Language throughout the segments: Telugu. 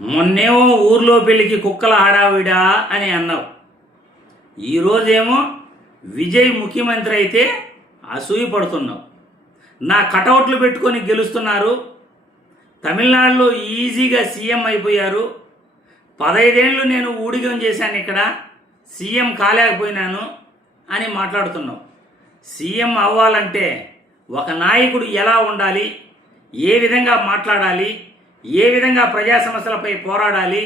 మొన్నేమో ఊర్లో పెళ్లికి కుక్కల హడావిడా అని అన్నావు. ఈరోజేమో విజయ్ ముఖ్యమంత్రి అయితే అసూయ పడుతున్నావు. నా కటౌట్లు పెట్టుకొని గెలుస్తున్నారు, తమిళనాడులో ఈజీగా సీఎం అయిపోయారు, 15 ఏళ్ళు నేను ఊడిగం చేశాను, ఇక్కడ సీఎం కాలేకపోయినాను అని మాట్లాడుతున్నావు. సీఎం అవ్వాలంటే ఒక నాయకుడు ఎలా ఉండాలి, ఏ విధంగా మాట్లాడాలి, ఏ విధంగా ప్రజా సమస్యలపై పోరాడాలి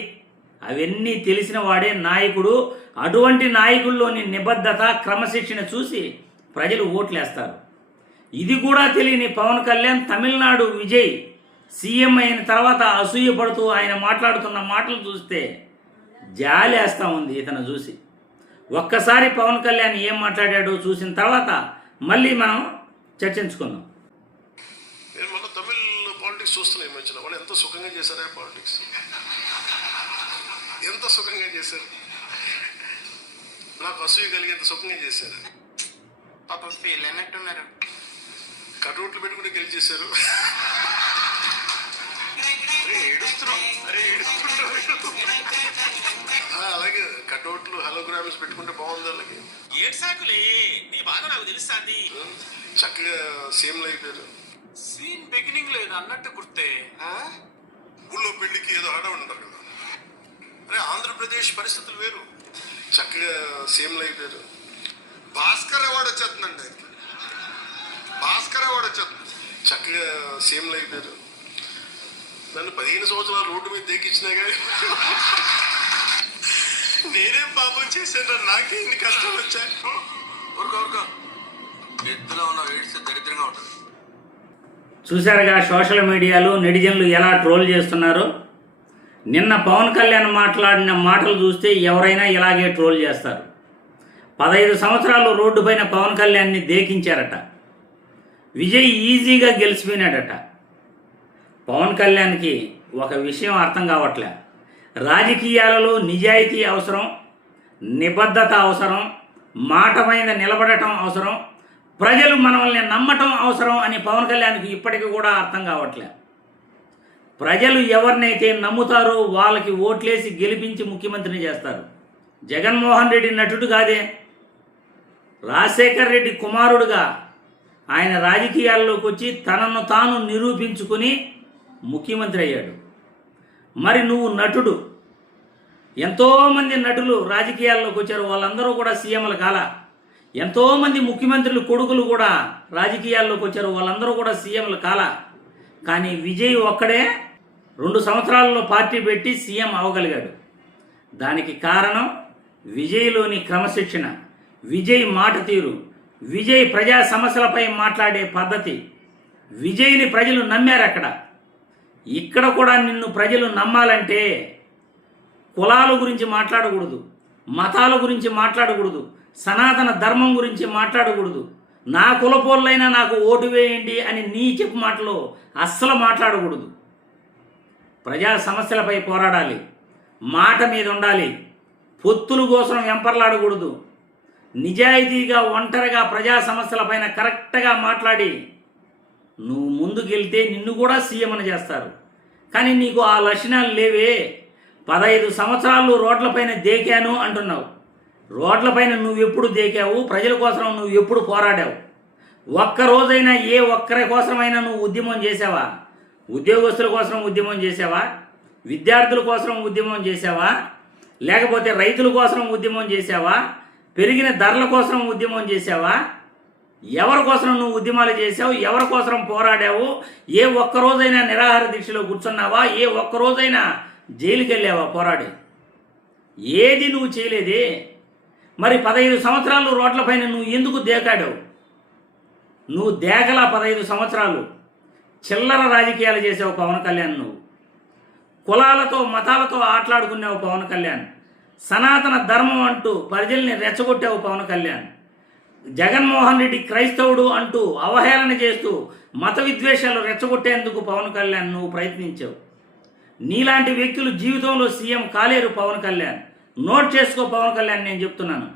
అవన్నీ తెలిసిన వాడే నాయకుడు. అటువంటి నాయకుల్లోని నిబద్ధత, క్రమశిక్షణ చూసి ప్రజలు ఓట్లేస్తారు. ఇది కూడా తెలియని పవన్ కళ్యాణ్ తమిళనాడు విజయ్ సీఎం అయిన తర్వాత అసూయ పడుతూ ఆయన మాట్లాడుతున్న మాటలు చూస్తే జాలేస్తా ఉంది ఇతను చూసి. ఒక్కసారి పవన్ కళ్యాణ్ ఏం మాట్లాడాడో చూసిన తర్వాత మళ్ళీ మనం చర్చించుకుందాం. నేను మొన్న తమిళ్ పాలిటిక్స్ చూస్తున్నా ఈ మధ్యన. వాళ్ళు ఎంత సుఖంగా చేశారా పాలిటిక్స్, ఎంత సుఖంగా చేశారు, నాకు అసూయ కలిగేంత సుఖంగా చేశారు. పాపం ఫీల్ అయినట్టున్నారు, కటౌట్లు పెట్టుకుంటే గెలిచేశారు. అలాగే కటౌట్లు హలోగ్రామ్స్ పెట్టుకుంటే బాగుంది. వాళ్ళకి ఏడ్సాకులే, నీ బాధ నాకు తెలుస్తుంది. చక్కగా సీఎంలు అయిపోయారు. సీన్ బిగినింగ్ లేదు అన్నట్టు గుర్తే. ఊళ్ళో పెళ్లికి ఏదో ఆడ ఉంటారు కదా. అరే ఆంధ్రప్రదేశ్ పరిస్థితులు వేరు. చక్కగా సీఎంలు అయిపోయారు. భాస్కర్ అవార్డు వచ్చేస్తుందండి, భాస్కర్ అవార్డు వచ్చేస్తుంది. చక్కగా సీఎంలు అయిపోయారు. నన్ను 15 సంవత్సరాలు రోడ్డు మీద దేకిచ్చినా కానీ నేనేం పాపం చేశాను, నాకే ఇన్ని కష్టాలు వచ్చాయి. ఊరుకో ఎద్దులో ఉన్న వేడిస్తే దరిద్రంగా ఉంటుంది. చూశారుగా సోషల్ మీడియాలో నెటిజన్లు ఎలా ట్రోల్ చేస్తున్నారో. నిన్న పవన్ కళ్యాణ్ మాట్లాడిన మాటలు చూస్తే ఎవరైనా ఇలాగే ట్రోల్ చేస్తారు. 15 సంవత్సరాలు రోడ్డు పైన పవన్ కళ్యాణ్ని దేకించారట. విజయ్ ఈజీగా గెలిచిపోయినాడట. పవన్ కళ్యాణ్కి ఒక విషయం అర్థం కావట్లే. రాజకీయాలలో నిజాయితీ అవసరం, నిబద్ధత అవసరం, మాట మీద నిలబడటం అవసరం, ప్రజలు మనల్ని నమ్మటం అవసరం అని పవన్ కళ్యాణ్కి ఇప్పటికీ కూడా అర్థం కావట్లే. ప్రజలు ఎవరినైతే నమ్ముతారో వాళ్ళకి ఓట్లేసి గెలిపించి ముఖ్యమంత్రిని చేస్తారు. జగన్మోహన్ రెడ్డి నటుడు కాదే, రాజశేఖర్ రెడ్డి కుమారుడుగా ఆయన రాజకీయాల్లోకి వచ్చి తనను తాను నిరూపించుకుని ముఖ్యమంత్రి అయ్యాడు. మరి నువ్వు నటుడు, ఎంతోమంది నటులు రాజకీయాల్లోకి వచ్చారు, వాళ్ళందరూ కూడా సీఎంలు కాల. ఎంతోమంది ముఖ్యమంత్రులు కొడుకులు కూడా రాజకీయాల్లోకి వచ్చారు, వాళ్ళందరూ కూడా సీఎంలు కాల. కానీ విజయ్ ఒక్కడే 2 సంవత్సరాలలో పార్టీ పెట్టి సీఎం అవ్వగలిగాడు. దానికి కారణం విజయ్లోని క్రమశిక్షణ, విజయ్ మాట తీరు, విజయ్ ప్రజా సమస్యలపై మాట్లాడే పద్ధతి. విజయ్ని ప్రజలు నమ్మారు. ఇక్కడ కూడా నిన్ను ప్రజలు నమ్మాలంటే కులాల గురించి మాట్లాడకూడదు, మతాల గురించి మాట్లాడకూడదు, సనాతన ధర్మం గురించి మాట్లాడకూడదు, నా కులపోళ్ళైనా నాకు ఓటు వేయండి అని నీ చెప్పు మాటలో అస్సలు మాట్లాడకూడదు. ప్రజా సమస్యలపై పోరాడాలి, మాట మీద ఉండాలి, పొత్తుల కోసం వెంపర్లాడకూడదు. నిజాయితీగా ఒంటరిగా ప్రజా సమస్యలపైన కరెక్ట్గా మాట్లాడి నువ్వు ముందుకెళ్తే నిన్ను కూడా సీఎం అని చేస్తారు. కానీ నీకు ఆ లక్షణాలు లేవే. 15 సంవత్సరాలు రోడ్లపైన దేకాను అంటున్నావు. రోడ్లపైన నువ్వు ఎప్పుడు దేకావు? ప్రజల కోసం నువ్వు ఎప్పుడు పోరాడావు? ఒక్కరోజైనా ఏ ఒక్కరి కోసమైనా నువ్వు ఉద్యమం చేసావా? ఉద్యోగస్తుల కోసం ఉద్యమం చేసావా? విద్యార్థుల కోసం ఉద్యమం చేసావా? లేకపోతే రైతుల కోసం ఉద్యమం చేసావా? పెరిగిన ధరల కోసం ఉద్యమం చేసావా? ఎవరి కోసం నువ్వు ఉద్యమాలు చేసావు? ఎవరి కోసం పోరాడావు? ఏ ఒక్కరోజైనా నిరాహార దీక్షలో కూర్చున్నావా? ఏ ఒక్కరోజైనా జైలుకి వెళ్ళావా పోరాడి? ఏది నువ్వు చేయలేదే. మరి 15 సంవత్సరాలు రోడ్లపైన నువ్వు ఎందుకు దేకాడావు? నువ్వు దేకలా 15 సంవత్సరాలు చిల్లర రాజకీయాలు చేసావు పవన్ కళ్యాణ్. నువ్వు కులాలతో మతాలతో ఆటలాడుకున్నావు పవన్ కళ్యాణ్. సనాతన ధర్మం అంటూ ప్రజల్ని రెచ్చగొట్టావు పవన్ కళ్యాణ్. జగన్మోహన్ రెడ్డి క్రైస్తవుడు అంటూ అవహేళన చేస్తూ మత విద్వేషాలు రెచ్చగొట్టేందుకు పవన్ కళ్యాణ్ నువ్వు ప్రయత్నించావు. నీలాంటి వ్యక్తులు జీవితంలో సీఎం కాలేరు పవన్ కళ్యాణ్. నోట్ చేసుకో పవన్ కళ్యాణ్, నేను చెప్తున్నాను.